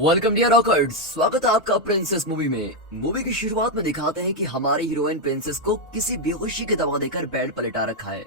Welcome dear rockers, स्वागत है आपका प्रिंसेस मूवी में। मूवी की शुरुआत में दिखाते हैं कि हमारी हीरोइन प्रिंसेस को किसी बेहोशी की दवा देकर बेड पर लिटा रखा है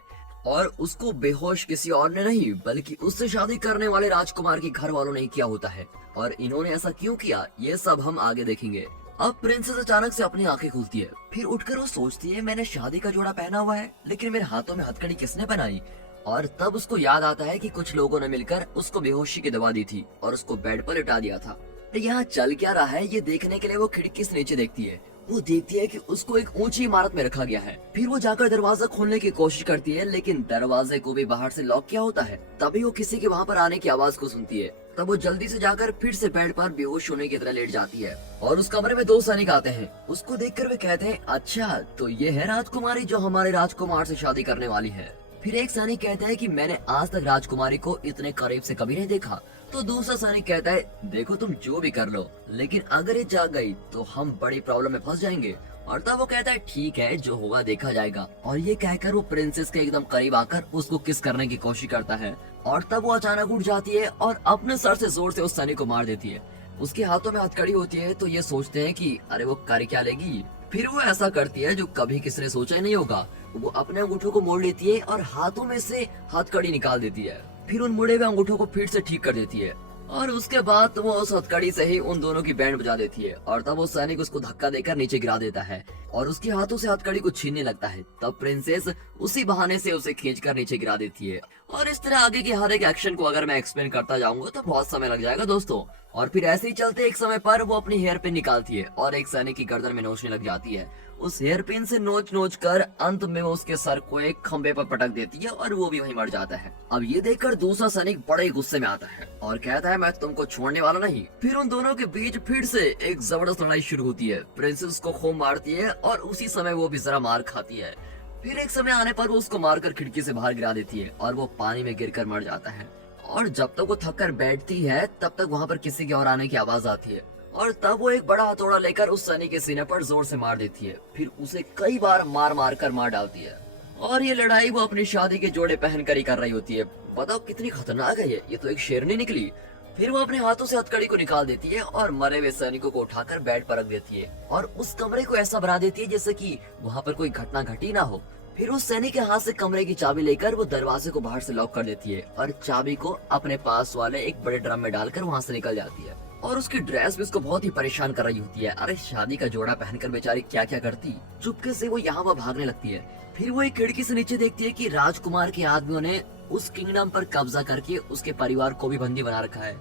और उसको बेहोश किसी और ने नहीं बल्कि उससे शादी करने वाले राजकुमार के घर वालों ने किया होता है। और इन्होंने ऐसा क्यों किया ये सब हम आगे देखेंगे। अब प्रिंसेस अचानक से अपनी आंखें खुलती है, फिर उठकर वो सोचती है मैंने शादी का जोड़ा पहना हुआ है लेकिन मेरे हाथों में हथकड़ी किसने पहनाई। और तब उसको याद आता है कि कुछ लोगों ने मिलकर उसको बेहोशी की दवा दी थी और उसको बेड पर लिटा दिया था। यहाँ चल क्या रहा है ये देखने के लिए वो खिड़की से नीचे देखती है। वो देखती है कि उसको एक ऊंची इमारत में रखा गया है। फिर वो जाकर दरवाजा खोलने की कोशिश करती है लेकिन दरवाजे को भी बाहर से लॉक किया होता है। तभी वो किसी के वहाँ पर आने की आवाज को सुनती है। तब वो जल्दी से जाकर फिर से बेड पर बेहोश होने की तरह लेट जाती है और उस कमरे में दो सैनिक आते हैं। उसको देखकर वे कहते हैं अच्छा तो ये है राजकुमारी जो हमारे राजकुमार से शादी करने वाली है। फिर एक सैनिक कहता है कि मैंने आज तक राजकुमारी को इतने करीब से कभी नहीं देखा। तो दूसरा सैनिक कहता है देखो तुम जो भी कर लो लेकिन अगर ये जाग गई तो हम बड़ी प्रॉब्लम में फंस जाएंगे। और तब वो कहता है ठीक है जो होगा देखा जाएगा। और ये कहकर वो प्रिंसेस के एकदम करीब आकर उसको किस करने की कोशिश करता है। और तब वो अचानक उठ जाती है और अपने सर से जोर से उस सैनिक को मार देती है। उसके हाथों में हथकड़ी होती है तो ये सोचते हैं कि अरे वो कर क्या लेगी। फिर वो ऐसा करती है जो कभी किसी ने सोचा ही नहीं होगा। वो अपने अंगूठों को मोड़ लेती है और हाथों में से हथकड़ी निकाल देती है। फिर उन मुड़े हुए अंगूठों को फिर से ठीक कर देती है और उसके बाद वो उस हथकड़ी से ही उन दोनों की बैंड बजा देती है। और तब वो सैनिक उसको धक्का देकर नीचे गिरा देता है और उसके हाथों से हथकड़ी को छीनने लगता है। तब प्रिंसेस उसी बहाने से उसे खींचकर नीचे गिरा देती है। और इस तरह आगे के हर एक एक्शन को अगर मैं एक्सप्लेन करता जाऊंगा तो बहुत समय लग जाएगा दोस्तों। और फिर ऐसे ही चलते एक समय पर वो अपनी हेयर पिन निकालती है और एक सैनिक की गर्दन में नोचने लग जाती है। उस हेयर पिन से नोच नोच कर अंत में वो उसके सर को एक खंबे पर पटक देती है और वो भी वहीं मर जाता है। अब ये देखकर दूसरा सैनिक बड़े गुस्से में आता है और कहता है मैं तुमको छोड़ने वाला नहीं। फिर उन दोनों के बीच फिर से एक जबरदस्त लड़ाई शुरू होती है। प्रिंसेस को खूब मारती है और उसी समय वो भी जरा मार खाती है। फिर एक समय आने पर वो उसको मारकर खिड़की से बाहर गिरा देती है और वो पानी में गिरकर मर जाता है। और जब तक वो थक कर बैठती है तब तक वहाँ पर किसी के और आने की आवाज आती है और तब वो एक बड़ा हथौड़ा लेकर उस सैनिक के सीने पर जोर से मार देती है। फिर उसे कई बार मार मार कर मार डालती है। और ये लड़ाई वो अपनी शादी के जोड़े पहन कर ही कर रही होती है। बताओ कितनी खतरनाक है ये तो एक शेरनी निकली। फिर वो अपने हाथों से हथकड़ी को निकाल देती है और मरे हुए सैनिकों को उठाकर बेड पर रख देती है और उस कमरे को ऐसा बना देती है जैसे कि वहाँ पर कोई घटना घटी ना हो। फिर उस सैनिक के हाथ से कमरे की चाबी लेकर वो दरवाजे को बाहर से लॉक कर देती है और चाबी को अपने पास वाले एक बड़े ड्रम में डालकर वहाँ से निकल जाती है। और उसकी ड्रेस भी उसको बहुत ही परेशान कर रही होती है। अरे शादी का जोड़ा पहनकर बेचारी क्या क्या करती। चुपके से वो यहाँ वहाँ भागने लगती है। फिर वो एक खिड़की से नीचे देखती है कि राजकुमार के आदमियों ने उस किंगडम पर कब्जा करके उसके परिवार को भी बंदी बना रखा है।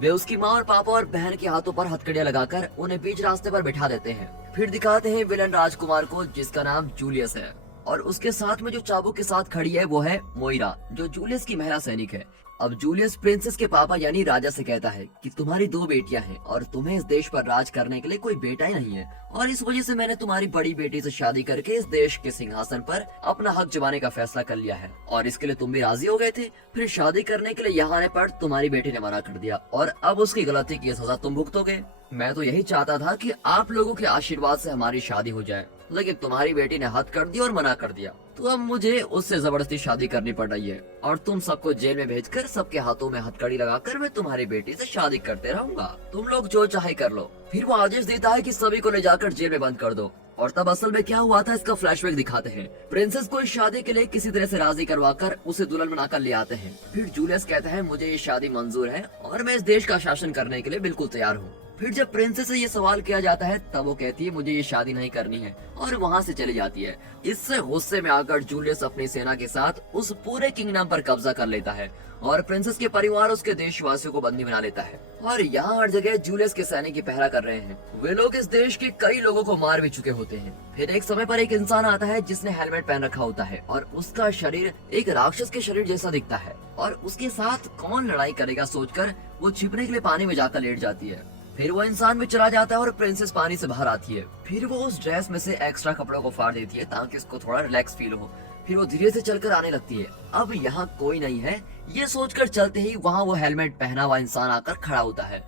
वे उसकी माँ और पापा और बहन के हाथों पर हथकड़ियां लगाकर उन्हें बीच रास्ते पर बिठा देते हैं। फिर दिखाते हैं विलन राजकुमार को जिसका नाम जूलियस है और उसके साथ में जो चाबुक के साथ खड़ी है वो है मोइरा जो जूलियस की महिला सैनिक है। अब जूलियस प्रिंसेस के पापा यानी राजा से कहता है कि तुम्हारी दो बेटियां हैं और तुम्हें इस देश पर राज करने के लिए कोई बेटा ही नहीं है और इस वजह से मैंने तुम्हारी बड़ी बेटी से शादी करके इस देश के सिंहासन पर अपना हक जमाने का फैसला कर लिया है और इसके लिए तुम भी राजी हो गए थे। फिर शादी करने के लिए यहाँ आने पर तुम्हारी बेटी ने मना कर दिया और अब उसकी गलती की सजा तुम भुगतोगे। मैं तो यही चाहता था कि आप लोगों के आशीर्वाद से हमारी शादी हो जाए लेकिन तुम्हारी बेटी ने हद कर दी और मना कर दिया तो अब मुझे उससे जबरदस्ती शादी करनी पड़ रही है और तुम सबको जेल में भेजकर सबके हाथों में हथकड़ी लगाकर मैं तुम्हारी बेटी से शादी करते रहूंगा। तुम लोग जो चाहे कर लो। फिर वो आदेश देता है कि सभी को ले जाकर जेल में बंद कर दो। और तब असल में क्या हुआ था इसका फ्लैशबैक दिखाते हैं। प्रिंसेस को इस शादी के लिए किसी तरह से राजी करवाकर उसे दुल्हन बनाकर ले आते हैं। फिर जूलियस कहता है मुझे ये शादी मंजूर है और मैं इस देश का शासन करने के लिए बिल्कुल तैयार हूँ। फिर जब प्रिंसेस से ये सवाल किया जाता है तब वो कहती है मुझे ये शादी नहीं करनी है और वहाँ से चली जाती है। इससे गुस्से में आकर जूलियस अपनी सेना के साथ उस पूरे किंगडम पर कब्जा कर लेता है और प्रिंसेस के परिवार उसके देशवासियों को बंदी बना लेता है। और यहाँ हर जगह जूलियस के सैनिक की पहरा कर रहे हैं। वे लोग इस देश के कई लोगों को मार भी चुके होते हैं। फिर एक समय पर एक इंसान आता है जिसने हेलमेट पहन रखा होता है और उसका शरीर एक राक्षस के शरीर जैसा दिखता है और उसके साथ कौन लड़ाई करेगा सोचकर वो छिपने के लिए पानी में जाकर लेट जाती है। फिर वो इंसान भी चला जाता है और प्रिंसेस पानी से बाहर आती है। फिर वो उस ड्रेस में से एक्स्ट्रा कपड़ों को फाड़ देती है ताकि उसको थोड़ा रिलैक्स फील हो। फिर वो धीरे से चलकर आने लगती है। अब यहाँ कोई नहीं है ये सोचकर चलते ही वहाँ वो हेलमेट पहना हुआ इंसान आकर खड़ा होता है।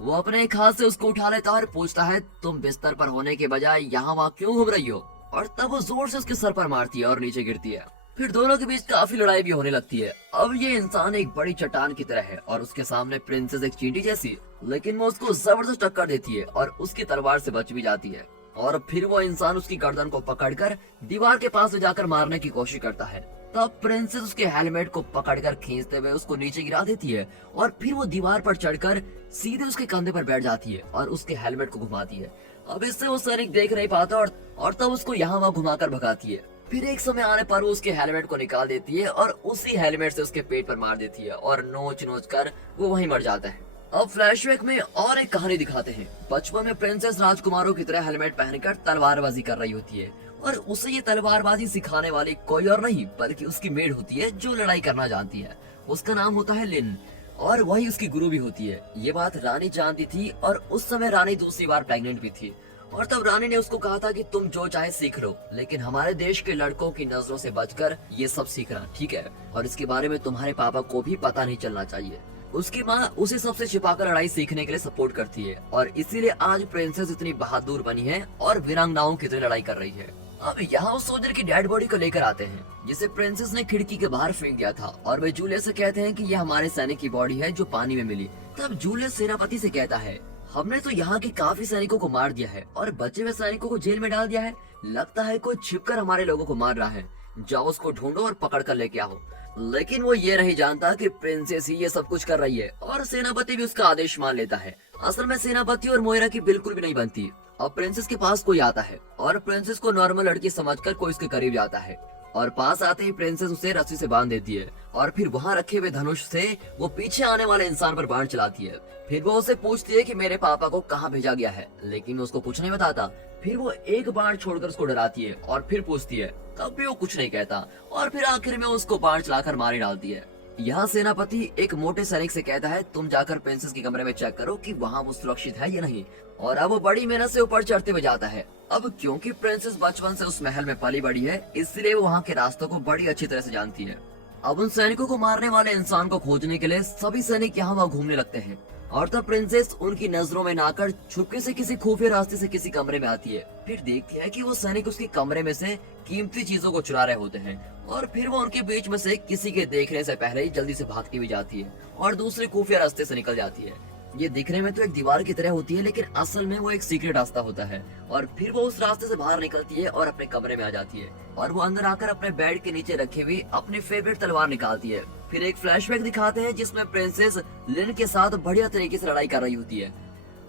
वो अपने एक हाथ से उसको उठा लेता है और पूछता है तुम बिस्तर पर होने के बजाय यहाँ वहाँ क्यों घूम रही हो। और तब वो जोर से उसके सर पर मारती है और नीचे गिरती है। फिर दोनों के बीच काफी लड़ाई भी होने लगती है। अब ये इंसान एक बड़ी चट्टान की तरह है और उसके सामने प्रिंसेस एक चींटी जैसी, लेकिन वो उसको जबरदस्त टक्कर देती है और उसकी तलवार से बच भी जाती है। और फिर वो इंसान उसकी गर्दन को पकड़कर दीवार के पास ले जाकर मारने की कोशिश करता है। तब प्रिंसेस उसके हेलमेट को पकड़कर खींचते हुए उसको नीचे गिरा देती है और फिर वो दीवार पर चढ़कर सीधे उसके कंधे पर बैठ जाती है और उसके हेलमेट को घुमाती है। अब इससे वो सैनिक देख नहीं पाता और तब उसको यहाँ वहाँ घुमाकर भगाती है। फिर एक समय आने पर वो उसके हेलमेट को निकाल देती है और उसी हेलमेट से उसके पेट पर मार देती है और नोच नोच कर वो वहीं मर जाता है। अब फ्लैशबैक में और एक कहानी दिखाते हैं। बचपन में प्रिंसेस राजकुमारों की तरह हेलमेट पहनकर तलवारबाजी कर रही होती है और उसे ये तलवारबाजी सिखाने वाली कोई और नहीं बल्कि उसकी मेड होती है जो लड़ाई करना जानती है। उसका नाम होता है लिन और वही उसकी गुरु भी होती है। ये बात रानी जानती थी और उस समय रानी दूसरी बार प्रेग्नेंट भी थी और तब रानी ने उसको कहा था कि तुम जो चाहे सीख लो, लेकिन हमारे देश के लड़कों की नजरों से बचकर ये सब सीखना, ठीक है? और इसके बारे में तुम्हारे पापा को भी पता नहीं चलना चाहिए। उसकी माँ उसे सबसे छिपाकर लड़ाई सीखने के लिए सपोर्ट करती है और इसीलिए आज प्रिंसेस इतनी बहादुर बनी है और वीरांगनाओं की तरह लड़ाई कर रही है। अब यहाँ उस सोल्जर की डेड बॉडी को लेकर आते हैं जिसे प्रिंसेस ने खिड़की के बाहर फेंक दिया था और वे जूलियस से कहते हैं कि यह हमारे सैनिक की बॉडी है जो पानी में मिली। तब जूलियस सेनापति से कहता है, हमने तो यहाँ के काफी सैनिकों को मार दिया है और बचे हुए सैनिकों को जेल में डाल दिया है। लगता है कोई छिपकर हमारे लोगों को मार रहा है। जाओ उसको ढूंढो और पकड़ कर लेके आओ। लेकिन वो ये नहीं जानता कि प्रिंसेस ही ये सब कुछ कर रही है और सेनापति भी उसका आदेश मान लेता है। असल में सेनापति और मोइरा की बिल्कुल भी नहीं बनती। अब प्रिंसेस के पास कोई आता है और प्रिंसेस को नॉर्मल लड़की समझकर कोई उसके करीब जाता है और पास आते ही प्रिंसेस उसे रस्सी से बांध देती है और फिर वहाँ रखे हुए धनुष से वो पीछे आने वाले इंसान पर बाण चलाती है। फिर वो उसे पूछती है कि मेरे पापा को कहाँ भेजा गया है, लेकिन उसको कुछ नहीं बताता। फिर वो एक बाण छोड़कर उसको डराती है और फिर पूछती है, तब भी वो कुछ नहीं कहता और फिर आखिर में उसको बाण चलाकर मार ही डालती है। यहाँ सेनापति एक मोटे सैनिक से कहता है, तुम जाकर प्रिंसेस के कमरे में चेक करो कि वहाँ वो सुरक्षित है या नहीं। और अब वो बड़ी मेहनत से ऊपर चढ़ते हुए जाता है। अब क्योंकि प्रिंसेस बचपन से उस महल में पली बड़ी है, इसलिए वो वहाँ के रास्तों को बड़ी अच्छी तरह से जानती है। अब उन सैनिकों को मारने वाले इंसान को खोजने के लिए सभी सैनिक यहाँ वहाँ घूमने लगते हैं और तब प्रिंसेस उनकी नजरों में ना आकर छुपके से किसी खुफिया रास्ते से किसी कमरे में आती है। फिर देखती है कि वो सैनिक उसके कमरे में से कीमती चीजों को चुरा रहे होते हैं और फिर वो उनके बीच में से किसी के देखने से पहले ही जल्दी से भागती हुई जाती है और दूसरे खुफिया रास्ते से निकल जाती है। ये दिखने में तो एक दीवार की तरह होती है, लेकिन असल में वो एक सीक्रेट रास्ता होता है और फिर वो उस रास्ते से बाहर निकलती है और अपने कमरे में आ जाती है और वो अंदर आकर अपने बेड के नीचे रखे हुए अपनी फेवरेट तलवार निकालती है। फिर एक फ्लैशबैक दिखाते हैं जिसमें प्रिंसेस लिन के साथ बढ़िया तरीके से लड़ाई कर रही होती है।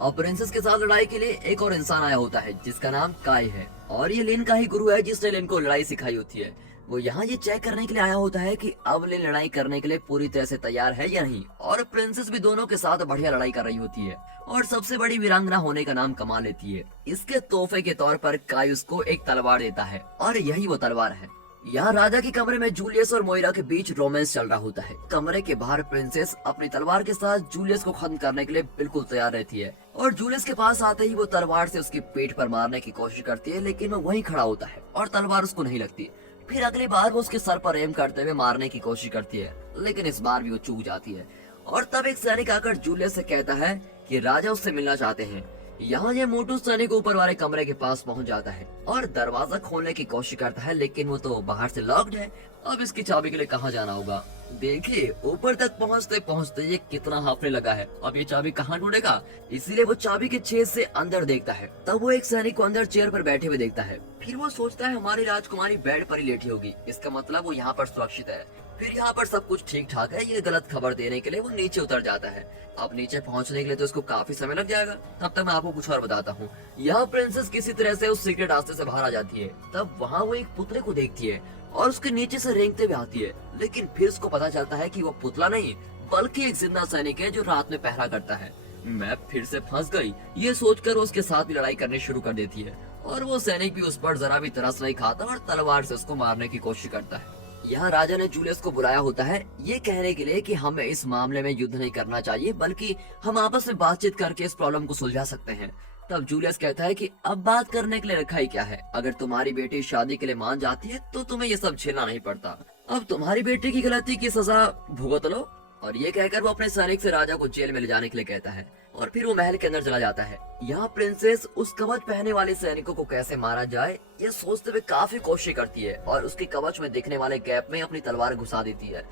और प्रिंसेस के साथ लड़ाई के लिए एक और इंसान आया होता है जिसका नाम काई है और ये लिन का ही गुरु है जिसने लिन को लड़ाई सिखाई होती है। वो यहाँ ये चेक करने के लिए आया होता है कि अब लिन लड़ाई करने के लिए पूरी तरह से तैयार है या नहीं और प्रिंसेस भी दोनों के साथ बढ़िया लड़ाई कर रही होती है और सबसे बड़ी वीरांगना होने का नाम कमा लेती है। इसके तोहफे के तौर पर काई उसको एक तलवार देता है और यही वो तलवार है। यहाँ राजा के कमरे में जूलियस और मोइरा के बीच रोमांस चल रहा होता है। कमरे के बाहर प्रिंसेस अपनी तलवार के साथ जूलियस को खत्म करने के लिए बिल्कुल तैयार रहती है और जूलियस के पास आते ही वो तलवार से उसके पेट पर मारने की कोशिश करती है, लेकिन वो वहीं खड़ा होता है और तलवार उसको नहीं लगती। फिर अगली बार वो उसके सर पर एम करते हुए मारने की कोशिश करती है, लेकिन इस बार भी वो चूक जाती है। और तब एक सैनिक आकर जूलियस से कहता है कि राजा उससे मिलना चाहते हैं। यहाँ ये मोटू सैनिक ऊपर वाले कमरे के पास पहुँच जाता है और दरवाजा खोलने की कोशिश करता है, लेकिन वो तो बाहर से लॉक्ड है। अब इसकी चाबी के लिए कहाँ जाना होगा? देखिए ऊपर तक पहुँचते पहुँचते ये कितना हाफने लगा है। अब ये चाबी कहाँ ढूंढेगा? इसीलिए वो चाबी के छेद से अंदर देखता है। तब वो एक सैनिक को अंदर चेयर पर बैठे हुए देखता है। फिर वो सोचता है हमारी राजकुमारी बेड पर ही लेटी होगी, इसका मतलब वो यहाँ पर सुरक्षित है। फिर यहाँ पर सब कुछ ठीक ठाक है। ये गलत खबर देने के लिए वो नीचे उतर जाता है। अब नीचे पहुँचने के लिए तो इसको काफी समय लग जाएगा। तब तक मैं आपको कुछ और बताता हूँ। यहाँ प्रिंसेस किसी तरह से उस सीक्रेट रास्ते से बाहर आ जाती है। तब वहाँ वो एक पुतले को देखती है और उसके नीचे से रेंगते हुए आती है, लेकिन फिर उसको पता चलता है कि वो पुतला नहीं बल्कि एक जिंदा सैनिक है जो रात में पहरा करता है। मैं फिर से फंस गई, ये सोचकर वो उसके साथ भी लड़ाई करनी शुरू कर देती है और वो सैनिक भी उस पर जरा भी तरस नहीं खाता और तलवार से उसको मारने की कोशिश करता है। यहाँ राजा ने जूलियस को बुलाया होता है ये कहने के लिए कि हमें इस मामले में युद्ध नहीं करना चाहिए, बल्कि हम आपस में बातचीत करके इस प्रॉब्लम को सुलझा सकते हैं। तब जूलियस कहता है कि अब बात करने के लिए रखा ही क्या है, अगर तुम्हारी बेटी शादी के लिए मान जाती है तो तुम्हें ये सब झेलना नहीं पड़ता। अब तुम्हारी बेटी की गलती की सजा भुगत लो। और ये कहकर वो अपने सैनिक से राजा को जेल में ले जाने के लिए कहता है और फिर वो महल के अंदर चला जाता है। यहाँ प्रिंसेस उस कवच पहने वाले सैनिकों को कैसे मारा जाए ये सोचते हुए काफी कोशिश करती है और उसके कवच में दिखने वाले गैप में अपनी तलवार घुसा देती है।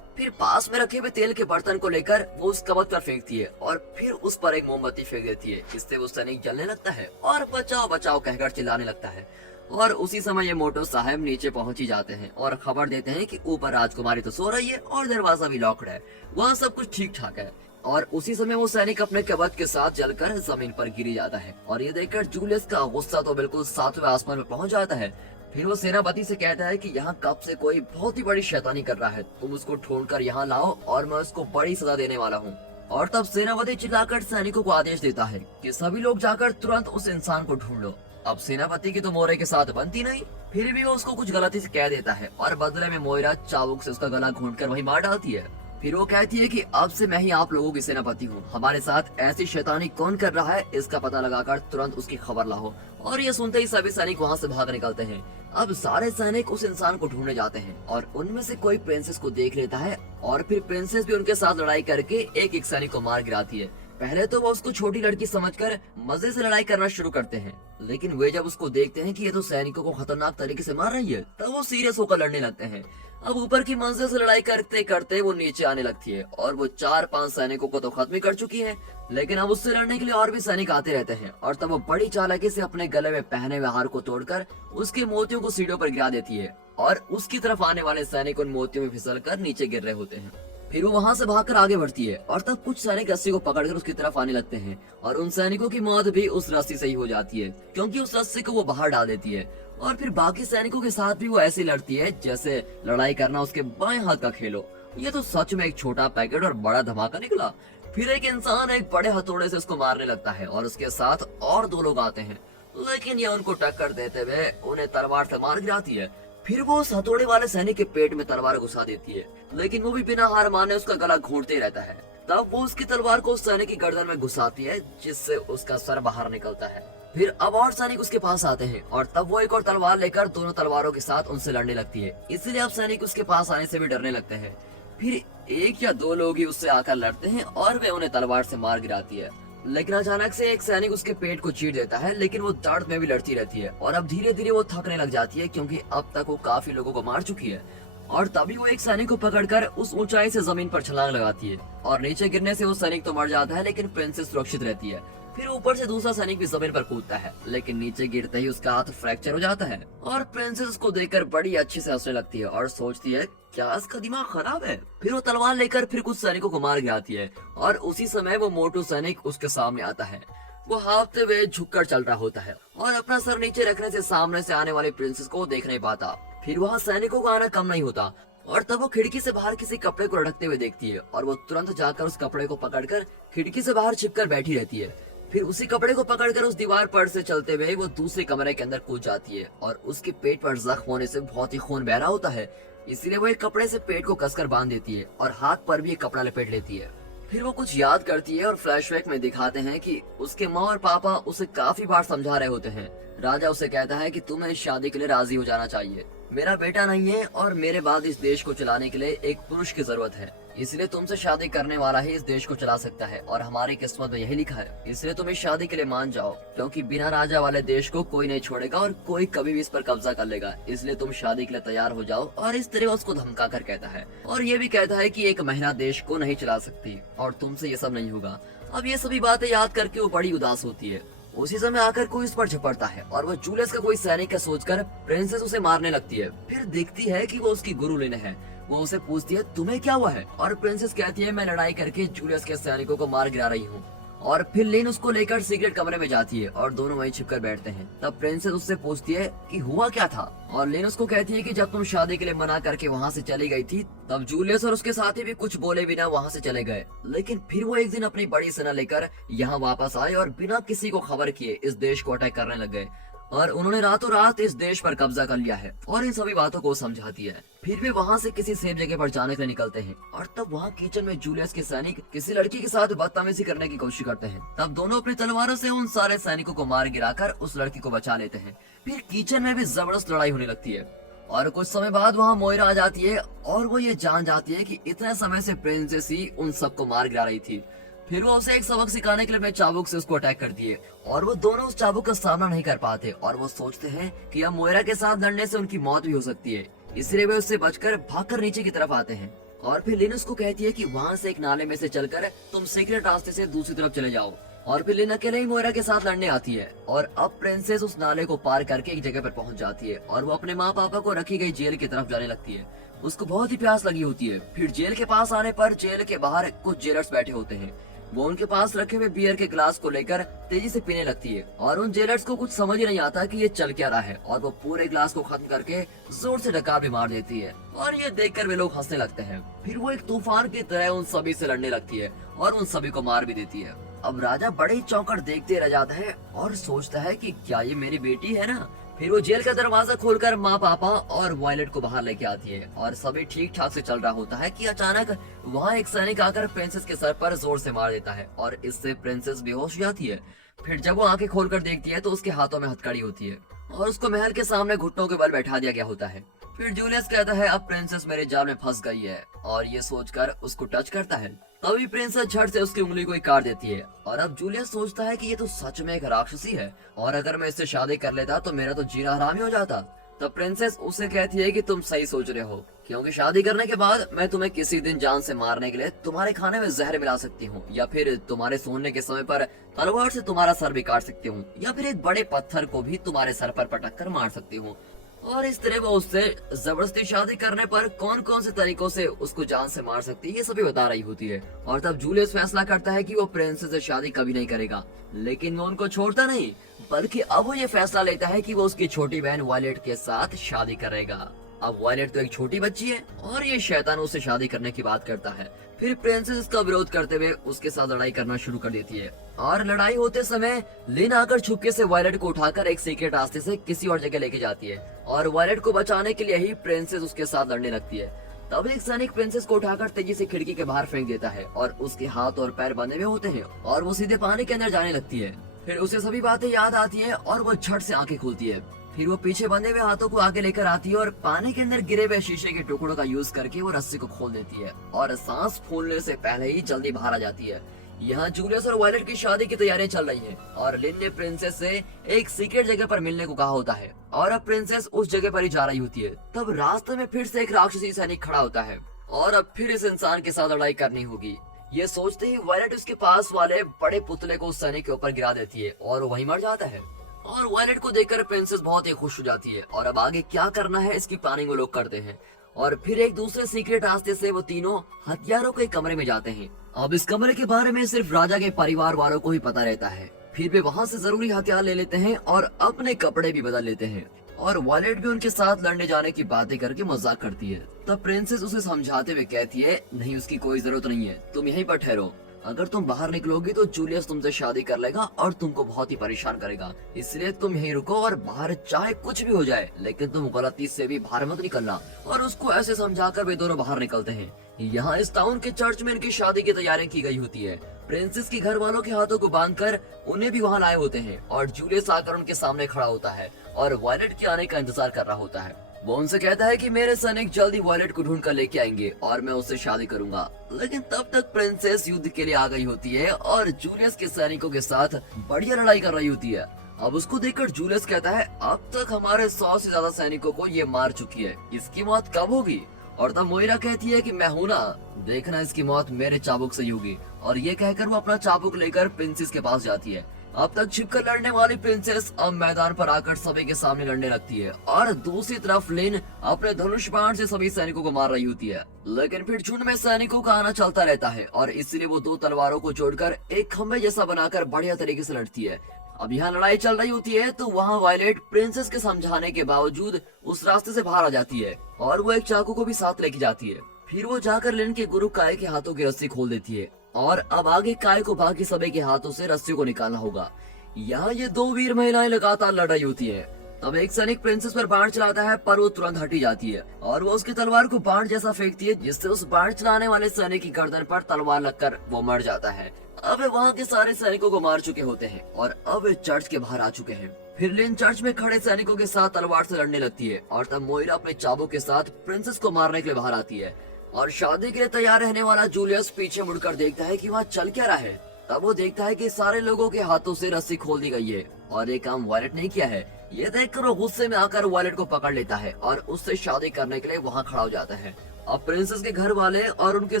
फिर पास में रखे हुए तेल के बर्तन को लेकर वो उस कवच पर फेंकती है और फिर उस पर एक मोमबत्ती फेंक देती है। इससे वो सैनिक जलने लगता है और बचाओ बचाओ कहकर चिल्लाने लगता है। और उसी समय ये मोटो साहब नीचे पहुंच ही जाते हैं और खबर देते हैं कि ऊपर राजकुमारी तो सो रही है और दरवाजा भी लॉक्ड है, वहाँ सब कुछ ठीक ठाक है। और उसी समय वो सैनिक अपने कवच के साथ जलकर जमीन पर गिरी जाता है और ये देखकर जूलियस का गुस्सा तो बिल्कुल सातवें आसमान में पहुंच जाता है। फिर वो सेनापति से कहता है कि यहाँ कब से कोई बहुत ही बड़ी शैतानी कर रहा है, तुम उसको ढूंढकर यहाँ लाओ और मैं उसको बड़ी सजा देने वाला हूँ। और तब सेनापति चिल्लाकर सैनिकों को आदेश देता है कि सभी लोग जाकर तुरंत उस इंसान को ढूंढ लो। अब सेनापति की तो मोरे के साथ बनती नहीं, फिर भी वो उसको कुछ गलती से कह देता है और बदले में मोइरा चाबुक से उसका गला घोंटकर वही मार डालती है। फिर वो कहती है कि अब से मैं ही आप लोगों की सेनापति हूँ, हमारे साथ ऐसी शैतानी कौन कर रहा है इसका पता लगाकर तुरंत उसकी खबर लाओ। और ये सुनते ही सभी सैनिक वहाँ से भाग निकलते हैं। अब सारे सैनिक उस इंसान को ढूंढने जाते हैं और उनमें से कोई प्रिंसेस को देख लेता है और फिर प्रिंसेस भी उनके साथ लड़ाई करके एक सैनिक को मार गिराती है। पहले तो वो उसको छोटी लड़की समझकर मजे से लड़ाई करना शुरू करते हैं, लेकिन वे जब उसको देखते हैं कि ये तो सैनिकों को खतरनाक तरीके से मार रही है तब वो सीरियस होकर लड़ने लगते हैं। अब ऊपर की मंजिल से लड़ाई करते करते वो नीचे आने लगती है और वो 4-5 सैनिकों को तो खत्म कर चुकी है, लेकिन अब उससे लड़ने के लिए और भी सैनिक आते रहते हैं। और तब वो बड़ी चालाकी से अपने गले में पहने हुए हार को तोड़कर उसके मोतियों को सीढ़ियों पर गिरा देती है और उसकी तरफ आने वाले सैनिक उन मोतियों में फिसलकर नीचे गिर रहे होते हैं। फिर वो वहाँ से भागकर आगे बढ़ती है और तब कुछ सैनिक रस्सी को पकड़कर उसकी तरफ आने लगते हैं और उन सैनिकों की मौत भी उस रस्सी से ही हो जाती है, क्योंकि उस रस्सी को वो बाहर डाल देती है। और फिर बाकी सैनिकों के साथ भी वो ऐसी लड़ती है जैसे लड़ाई करना उसके बाएं हाथ का खेलो। ये तो सच में एक छोटा पैकेट और बड़ा धमाका निकला। फिर एक इंसान एक बड़े हथौड़े से उसको मारने लगता है और उसके साथ और 2 लोग आते हैं, लेकिन ये उनको टक्कर देते हुए उन्हें तलवार से मार गिराती है। फिर वो उस हथौड़े वाले सैनिक के पेट में तलवार घुसा देती है, लेकिन वो भी बिना हार माने उसका गला घोंटते रहता है। तब वो उसकी तलवार को उस सैनिक की गर्दन में घुसाती है जिससे उसका सर बाहर निकलता है। फिर अब और सैनिक उसके पास आते हैं और तब वो एक और तलवार लेकर दोनों तलवारों के साथ उनसे लड़ने लगती है, इसलिए अब सैनिक उसके पास आने से भी डरने लगते हैं। फिर 1 या 2 लोग ही उससे आकर लड़ते हैं और वे उन्हें तलवार से मार गिराती है, लेकिन अचानक से एक सैनिक उसके पेट को चीर देता है, लेकिन वो दर्द में भी लड़ती रहती है और अब धीरे धीरे वो थकने लग जाती है क्योंकि अब तक वो काफी लोगों को मार चुकी है। और तभी वो एक सैनिक को पकड़कर उस ऊंचाई से जमीन पर छलांग लगाती है और नीचे गिरने से वो सैनिक तो मर जाता है, लेकिन प्रिंसेस सुरक्षित रहती है। फिर ऊपर से दूसरा सैनिक भी जमीन पर कूदता है, लेकिन नीचे गिरते ही उसका हाथ फ्रैक्चर हो जाता है और प्रिंसेस को देखकर बड़ी अच्छी से हंसने लगती है और सोचती है क्या इसका दिमाग खराब है। फिर वो तलवार लेकर फिर कुछ सैनिकों को मार गिराती है और उसी समय वो मोटू सैनिक उसके सामने आता है। वो हाफते हुए झुककर चल रहा होता है और अपना सर नीचे रखने से सामने से आने वाली प्रिंसेस को देख नहीं पाता। फिर वहाँ सैनिकों का आना कम नहीं होता और तब वो खिड़की से बाहर किसी कपड़े को लटकते हुए देखती है और वो तुरंत जाकर उस कपड़े को पकड़कर खिड़की से बाहर छिपकर बैठी रहती है। फिर उसी कपड़े को पकड़कर उस दीवार पर से चलते हुए वो दूसरे कमरे के अंदर कूद जाती है और उसके पेट पर जख्म होने से बहुत ही खून बह रहा होता है, इसलिए वो एक कपड़े से पेट को कसकर बांध देती है और हाथ पर भी एक कपड़ा लपेट लेती है। फिर वो कुछ याद करती है और फ्लैशबैक में दिखाते हैं कि उसके माँ और पापा उसे काफी बार समझा रहे होते हैं। राजा उसे कहता है कि तुम्हें इस शादी के लिए राजी हो जाना चाहिए, मेरा बेटा नहीं है और मेरे बाद इस देश को चलाने के लिए एक पुरुष की जरूरत है, इसलिए तुमसे शादी करने वाला ही इस देश को चला सकता है और हमारी किस्मत में यही लिखा है, इसलिए तुम इस शादी के लिए मान जाओ, क्योंकि बिना राजा वाले देश को कोई नहीं छोड़ेगा और कोई कभी भी इस पर कब्जा कर लेगा, इसलिए तुम शादी के लिए तैयार हो जाओ। और इस तरह उसको धमका कर कहता है और ये भी कहता है कि एक महिला देश को नहीं चला सकती और तुमसे ये सब नहीं होगा। अब ये सभी बातें याद करके वो बड़ी उदास होती है। उसी समय आकर कोई उस पर झपटता है और वो जूलियस का कोई सैनिक है सोचकर प्रिंसेस उसे मारने लगती है। फिर देखती है कि वो उसकी गुरु लिन है। वो उसे पूछती है तुम्हें क्या हुआ है और प्रिंसेस कहती है मैं लड़ाई करके जूलियस के सैनिकों को मार गिरा रही हूँ। और फिर लिन उसको लेकर सीक्रेट कमरे में जाती है और दोनों वहीं छिपकर बैठते हैं। तब प्रिंसेस उससे पूछती है कि हुआ क्या था और लिन उसको कहती है कि जब तुम शादी के लिए मना करके वहाँ से चली गई थी तब जूलियस और उसके साथी भी कुछ बोले बिना वहाँ से चले गए, लेकिन फिर वो एक दिन अपनी बड़ी सेना लेकर यहाँ वापस आए और बिना किसी को खबर किए इस देश को अटैक करने लग गए और उन्होंने रातों रात इस देश पर कब्जा कर लिया है और इन सभी बातों को समझाती है। फिर वे वहाँ से किसी सेफ जगह पर जाने के लिए निकलते हैं और तब वहाँ किचन में जूलियस के सैनिक किसी लड़की के साथ बदतमीजी करने की कोशिश करते हैं। तब दोनों अपनी तलवारों से उन सारे सैनिकों को मार गिराकर उस लड़की को बचा लेते हैं। फिर किचन में भी जबरदस्त लड़ाई होने लगती है और कुछ समय बाद वहाँ मोइरा आ जाती है और वो ये जान जाती है कि इतने समय से प्रिंसेस ही उन सबको मार गिरा रही थी। फिर वो उसे एक सबक सिखाने के लिए अपने चाबुक से उसको अटैक करती है और वो दोनों उस चाबुक का सामना नहीं कर पाते और वो सोचते हैं कि अब मोइरा के साथ लड़ने से उनकी मौत भी हो सकती है, इसलिए वे उससे बचकर भागकर नीचे की तरफ आते हैं। और फिर लिन उसको कहती है कि वहाँ से एक नाले में से चलकर तुम सीक्रेट रास्ते से दूसरी तरफ चले जाओ। और फिर लिन अकेले ही मोइरा के साथ लड़ने आती है और अब प्रिंसेस उस नाले को पार करके एक जगह पर पहुंच जाती है और वो अपने माँ पापा को रखी गई जेल की तरफ जाने लगती है। उसको बहुत ही प्यास लगी होती है। फिर जेल के पास आने पर जेल के बाहर कुछ जेलर्स बैठे होते हैं। वो उनके पास रखे हुए बियर के ग्लास को लेकर तेजी से पीने लगती है और उन जेलर्स को कुछ समझ ही नहीं आता कि ये चल क्या रहा है और वो पूरे ग्लास को खत्म करके जोर से डकार भी मार देती है और ये देखकर वे लोग हंसने लगते हैं। फिर वो एक तूफान की तरह उन सभी से लड़ने लगती है और उन सभी को मार भी देती है। अब राजा बड़े ही चौंकड़ देखते रह जाता है और सोचता है कि क्या ये मेरी बेटी है ना। फिर वो जेल का दरवाजा खोलकर माँ पापा और वायलेट को बाहर लेके आती है और सभी ठीक ठाक से चल रहा होता है कि अचानक वहाँ एक सैनिक आकर प्रिंसेस के सर पर जोर से मार देता है और इससे प्रिंसेस बेहोश हो जाती है। फिर जब वो आंखें खोलकर देखती है तो उसके हाथों में हथकड़ी होती है और उसको महल के सामने घुटनों के बल बैठा दिया गया होता है। फिर जूलियस कहता है अब प्रिंसेस मेरे जाल में फंस गई है और ये सोचकर उसको टच करता है। तभी प्रिंसेस झट से उसकी उंगली को ही काट देती है और अब जूलियस सोचता है कि ये तो सच में एक राक्षसी है और अगर मैं इससे शादी कर लेता तो मेरा तो जीना हराम ही हो जाता। तब प्रिंसेस उसे कहती है कि तुम सही सोच रहे हो, क्योंकि शादी करने के बाद मैं तुम्हें किसी दिन जान से मारने के लिए तुम्हारे खाने में जहर मिला सकती हूँ या फिर तुम्हारे सोने के समय पर तलवार से तुम्हारा सर भी काट सकती हूँ या फिर एक बड़े पत्थर को भी तुम्हारे सर पर पटक कर मार सकती हूँ। और इस तरह वो उससे जबरदस्ती शादी करने पर कौन कौन से तरीकों से उसको जान से मार सकती है ये सभी बता रही होती है। और तब जूलियस फैसला करता है कि वो प्रिंसेस से शादी कभी नहीं करेगा, लेकिन वो उनको छोड़ता नहीं बल्कि अब वो ये फैसला लेता है कि वो उसकी छोटी बहन वायलेट के साथ शादी करेगा। अब वायलेट तो एक छोटी बच्ची है और ये शैतान उससे शादी करने की बात करता है। फिर प्रिंसेस का विरोध करते हुए उसके साथ लड़ाई करना शुरू कर देती है और लड़ाई होते समय लिन आकर छुपके से वायलेट को उठाकर एक सीक्रेट रास्ते से किसी और जगह लेके जाती है और वायलेट को बचाने के लिए ही प्रिंसेस उसके साथ लड़ने लगती है। तब एक सैनिक प्रिंसेस को उठाकर तेजी से खिड़की के बाहर फेंक देता है और उसके हाथ और पैर बंधे हुए होते हैं और वो सीधे पानी के अंदर जाने लगती है। फिर उसे सभी बातें याद आती है और वो झट से आंखें खोलती है। फिर वो पीछे बंधे हुए हाथों को आगे लेकर आती है और पानी के अंदर गिरे हुए शीशे के टुकड़ों का यूज करके वो रस्सी को खोल देती है और सांस फूलने से पहले ही जल्दी बाहर आ जाती है। यहाँ जूलियस और वायलेट की शादी की तैयारियां चल रही हैं और लिन ने प्रिंसेस से एक सीक्रेट जगह पर मिलने को कहा होता है और अब प्रिंसेस उस जगह पर ही जा रही होती है। तब रास्ते में फिर से एक राक्षसी सैनिक खड़ा होता है और अब फिर इस इंसान के साथ लड़ाई करनी होगी। ये सोचते ही वायलेट उसके पास वाले बड़े पुतले को उस सैनिक के ऊपर गिरा देती है और वहीं मर जाता है। और वायलेट को देखकर प्रिंसेस बहुत ही खुश हो जाती है और अब आगे क्या करना है इसकी प्लानिंग वो लोग करते हैं। और फिर एक दूसरे सीक्रेट रास्ते से वो तीनों हथियारों के कमरे में जाते हैं। अब इस कमरे के बारे में सिर्फ राजा के परिवार वालों को ही पता रहता है। फिर वे वहाँ से जरूरी हथियार ले लेते हैं और अपने कपड़े भी बदल लेते हैं और वायलेट भी उनके साथ लड़ने जाने की बातें करके मजाक करती है। तब प्रिंसेस उसे समझाते हुए कहती है नहीं, उसकी कोई जरूरत नहीं है, तुम यहीं पर ठहरो। अगर तुम बाहर निकलोगी तो जूलियस तुमसे शादी कर लेगा और तुमको बहुत ही परेशान करेगा, इसलिए तुम यहीं रुको और बाहर चाहे कुछ भी हो जाए लेकिन तुम गलती से भी बाहर मत निकलना। और उसको ऐसे समझाकर वे दोनों बाहर निकलते हैं। यहाँ इस टाउन के चर्च में इनकी शादी की तैयारी की गई होती है। प्रिंसेस के घर वालों के हाथों को बांधकर उन्हें भी वहाँ लाए होते हैं और जूलियस आकर उनके सामने खड़ा होता है और वायलेट के आने का इंतजार कर रहा होता है। वो उनसे कहता है कि मेरे सैनिक जल्दी वायलेट को ढूंढ कर लेके आएंगे और मैं उससे शादी करूंगा। लेकिन तब तक प्रिंसेस युद्ध के लिए आ गई होती है और जूलियस के सैनिकों के साथ बढ़िया लड़ाई कर रही होती है। अब उसको देखकर जूलियस कहता है अब तक हमारे 100 से ज्यादा सैनिकों को ये मार चुकी है, इसकी मौत कब होगी? और तब मोइरा कहती है कि मैं हूं ना, देखना इसकी मौत मेरे चाबुक से ही होगी। और ये कहकर वो अपना चाबुक लेकर प्रिंसेस के पास जाती है। अब तक छिपकर लड़ने वाली प्रिंसेस अब मैदान पर आकर सभी के सामने लड़ने लगती है और दूसरी तरफ लिन अपने धनुष बाण से सभी सैनिकों को मार रही होती है। लेकिन फिर झुंड में सैनिकों का आना चलता रहता है और इसलिए वो दो तलवारों को जोड़कर एक खंभे जैसा बनाकर बढ़िया तरीके से लड़ती है। अब यहाँ लड़ाई चल रही होती है तो वहाँ वायलेट प्रिंसेस के समझाने के बावजूद उस रास्ते से बाहर आ जाती है और वो एक चाकू को भी साथ लेके जाती है। फिर वो जाकर लिन के गुरु काय के हाथों की रस्सी खोल देती है और अब आगे काय को बाकी सभी के हाथों से रस्सी को निकालना होगा। यहाँ ये दो वीर महिलाएं लगातार लड़ रही होती है। तब एक सैनिक प्रिंसेस पर बाण चलाता है पर वो तुरंत हटी जाती है और वो उसकी तलवार को बाण जैसा फेंकती है जिससे उस बाण चलाने वाले सैनिक की गर्दन पर तलवार लगकर वो मर जाता है। अब वहाँ के सारे सैनिकों को मार चुके होते हैं और अब वे चर्च के बाहर आ चुके हैं। फिर लिन चर्च में खड़े सैनिकों के साथ तलवार से लड़ने लगती है और तब मोइरा अपने चाबुक के साथ प्रिंसेस को मारने के लिए बाहर आती है। और शादी के लिए तैयार रहने वाला जूलियस पीछे मुड़कर देखता है कि वहाँ चल क्या रहा है। तब वो देखता है कि सारे लोगों के हाथों से रस्सी खोल दी गई है और ये काम वायलेट ने किया है। ये देखकर वो गुस्से में आकर वायलेट को पकड़ लेता है और उससे शादी करने के लिए वहाँ खड़ा हो जाता है। अब प्रिंसेस के घर वाले और उनके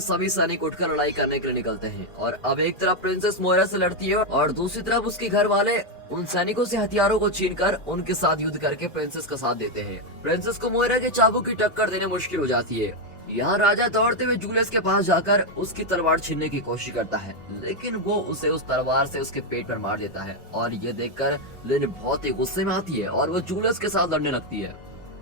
सभी सैनिक उठकर लड़ाई करने के लिए निकलते हैं और अब एक तरफ प्रिंसेस मोयरा से लड़ती है और दूसरी तरफ उसके घर वाले उन सैनिकों से हथियारों को छीनकर उनके साथ युद्ध करके प्रिंसेस का साथ देते हैं। प्रिंसेस को मोयरा के चाबुक की टक्कर देने मुश्किल हो जाती है। यहाँ राजा दौड़ते हुए जूलियस के पास जाकर उसकी तलवार छीनने की कोशिश करता है, लेकिन वो उसे उस तलवार से उसके पेट पर मार देता है और ये देखकर लिन बहुत ही गुस्से में आती है और वो जूलियस के साथ लड़ने लगती है।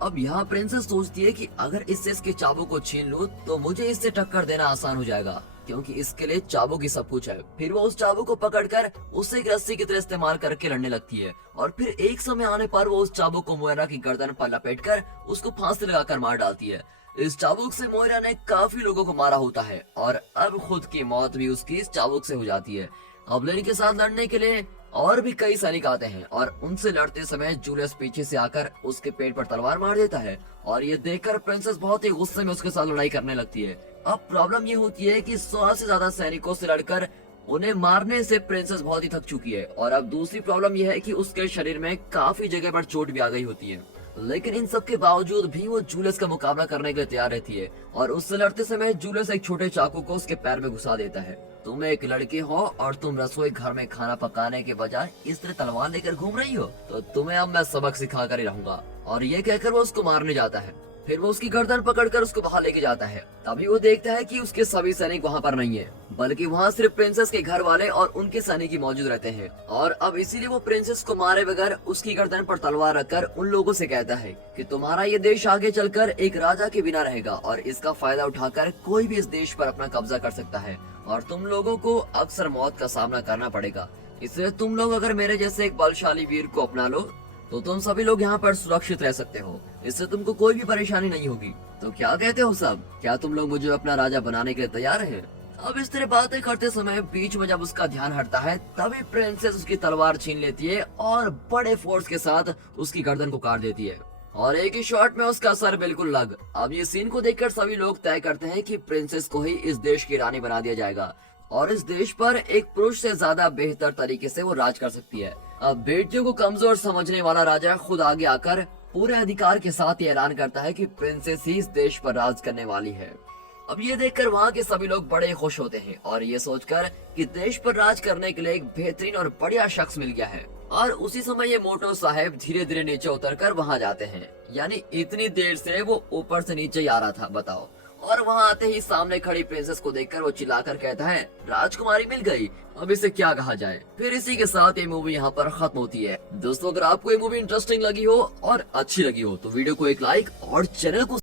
अब यहाँ प्रिंसेस सोचती है कि अगर इससे इसके चाबुक को छीन लूं तो मुझे इससे टक्कर देना आसान हो जाएगा, क्योंकि इसके लिए चाबुक ही सब कुछ है। फिर वो उस चाबुक को पकड़कर उससे एक रस्सी की तरह इस्तेमाल करके लड़ने लगती है और फिर एक समय आने पर वो उस चाबुक को मोयरा की गर्दन पर लपेटकर उसको फांसी लगाकर मार डालती है। इस चाबुक से मोयरा ने काफी लोगों को मारा होता है और अब खुद की मौत भी उसकी इस चाबुक से हो जाती है। अब लिन के साथ लड़ने के लिए और भी कई सैनिक आते हैं और उनसे लड़ते समय जूलियस पीछे से आकर उसके पेट पर तलवार मार देता है और ये देखकर प्रिंसेस बहुत ही गुस्से में उसके साथ लड़ाई करने लगती है। अब प्रॉब्लम ये होती है कि 100 से ज्यादा सैनिकों से लड़कर उन्हें मारने से प्रिंसेस बहुत ही थक चुकी है और अब दूसरी प्रॉब्लम यह है कि उसके शरीर में काफी जगह पर चोट भी आ गई होती है। लेकिन इन सब के बावजूद भी वो जूलियस का मुकाबला करने के लिए तैयार रहती है और उससे लड़ते समय जूलियस एक छोटे चाकू को उसके पैर में घुसा देता है। तुम एक लड़की हो और तुम रसोई घर में खाना पकाने के बजाय इस तरह तलवार लेकर घूम रही हो, तो तुम्हें अब मैं सबक सिखा कर ही रहूंगा। और ये कहकर वो उसको मारने जाता है। फिर वो उसकी गर्दन पकड़कर उसको बाहर लेके जाता है। तभी वो देखता है कि उसके सभी सैनिक वहाँ पर नहीं है, बल्कि वहाँ सिर्फ प्रिंसेस के घर वाले और उनके सैनिक ही मौजूद रहते हैं। और अब इसीलिए वो प्रिंसेस को मारे बगैर उसकी गर्दन पर तलवार रखकर उन लोगों से कहता है कि तुम्हारा ये देश आगे चलकर एक राजा के बिना रहेगा और इसका फायदा उठाकर कोई भी इस देश पर अपना कब्जा कर सकता है और तुम लोगों को अक्सर मौत का सामना करना पड़ेगा। इसलिए तुम लोग अगर मेरे जैसे एक बलशाली वीर को अपना लो तो तुम सभी लोग यहाँ पर सुरक्षित रह सकते हो। इससे तुमको कोई भी परेशानी नहीं होगी। तो क्या कहते हो सब? क्या तुम लोग मुझे अपना राजा बनाने के लिए तैयार हैं? अब इस तरह बातें करते समय बीच में जब उसका ध्यान हटता है तभी प्रिंसेस उसकी तलवार छीन लेती है और बड़े फोर्स के साथ उसकी गर्दन को काट देती है और एक ही शॉट में उसका सर बिल्कुल लग। अब ये सीन को देखकर सभी लोग तय करते हैं कि प्रिंसेस को ही इस देश की रानी बना दिया जाएगा और इस देश पर एक पुरुष से ज्यादा बेहतर तरीके से वो राज कर सकती है। अब बेटियों को कमजोर समझने वाला राजा खुद आगे आकर पूरे अधिकार के साथ ये ऐलान करता है कि प्रिंसेस ही इस देश पर राज करने वाली है। अब ये देखकर वहाँ के सभी लोग बड़े खुश होते हैं और ये सोचकर कि देश पर राज करने के लिए एक बेहतरीन और बढ़िया शख्स मिल गया है। और उसी समय ये मोटो साहब धीरे धीरे नीचे उतरकर वहाँ जाते हैं, यानी इतनी देर से वो ऊपर से नीचे ही आ रहा था, बताओ। और वहाँ आते ही सामने खड़ी प्रिंसेस को देखकर वो चिल्लाकर कहता है, राजकुमारी मिल गई, अब इसे क्या कहा जाए। फिर इसी के साथ ये मूवी यहाँ पर खत्म होती है। दोस्तों, अगर आपको ये मूवी इंटरेस्टिंग लगी हो और अच्छी लगी हो तो वीडियो को एक लाइक और चैनल को